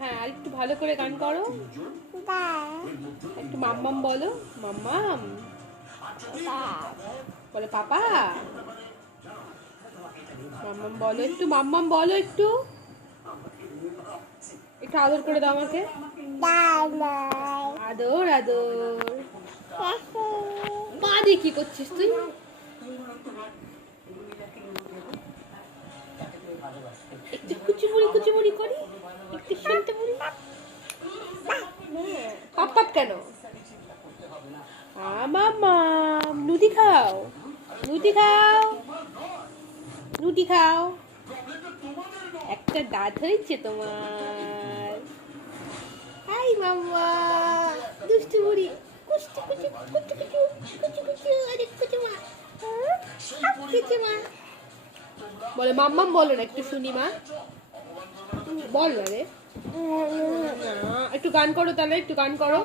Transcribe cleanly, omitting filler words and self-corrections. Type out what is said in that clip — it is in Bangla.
হ্যাঁ আর একটু ভালো করে গান করো, একটু মাম্মাম বলো, মাম্মাম বলো, পাপা মাম্মাম বলো, একটু মাম্মাম বলো, একটু একটু আদর করে দাও আমাকে, আদর আদর। পা দিয়ে কি করছিস তুই? একটু কুচিমুড়ি করি, একটু শুনতে বলি। পাপ পাপ কেন? মামা নুটি খাও, নুটি খাও, নুটি খাও। একটা দাঁত হয়েছে তোমার। হাই মাম্মা, দুষ্টু বুড়ি, কুচু কুচু কুচু কুচু কুচু কুচু, আরে কুচু মা, কুচু মা বলে, মাম্মাম বলো না, একটু শুনি মা, বল না রে। একটু গান করো তাহলে, একটু গান করো।